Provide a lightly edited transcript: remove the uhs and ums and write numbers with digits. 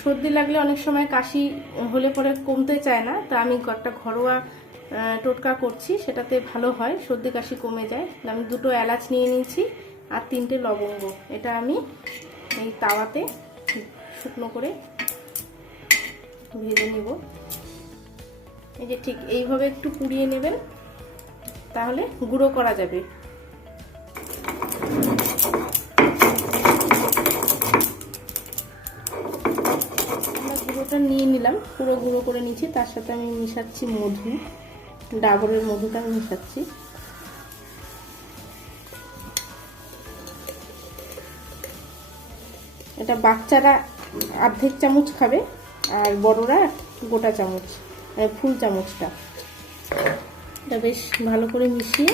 সর্দি লাগলে অনেক সময় কাশি হলে পরে কমতে চায় না, তো আমি একটা ঘরোয়া টোটকা করছি, সেটাতে ভালো হয়, সর্দি কাশি কমে যায়। আমি 2টো এলাচ নিয়ে নিয়েছি আর 3টে লবঙ্গ, এটা আমি এই তাওয়াতে শুকনো করে ভেজে নেব। এই যে ঠিক এইভাবে একটু পুড়িয়ে নেবেন, তাহলে গুঁড়ো করা যাবে। গুঁড়োটা নিয়ে নিলাম, পুরো গুঁড়ো করে নিচ্ছি। তার সাথে আমি মিশাচ্ছি মধু, ডাবরের মধুটা আমি মিশাচ্ছি। এটা বাচ্চারা অর্ধেক চামচ খাবে আর বড়রা গোটা চামচ, ফুল চামচটা। এটা বেশ ভালো করে মিশিয়ে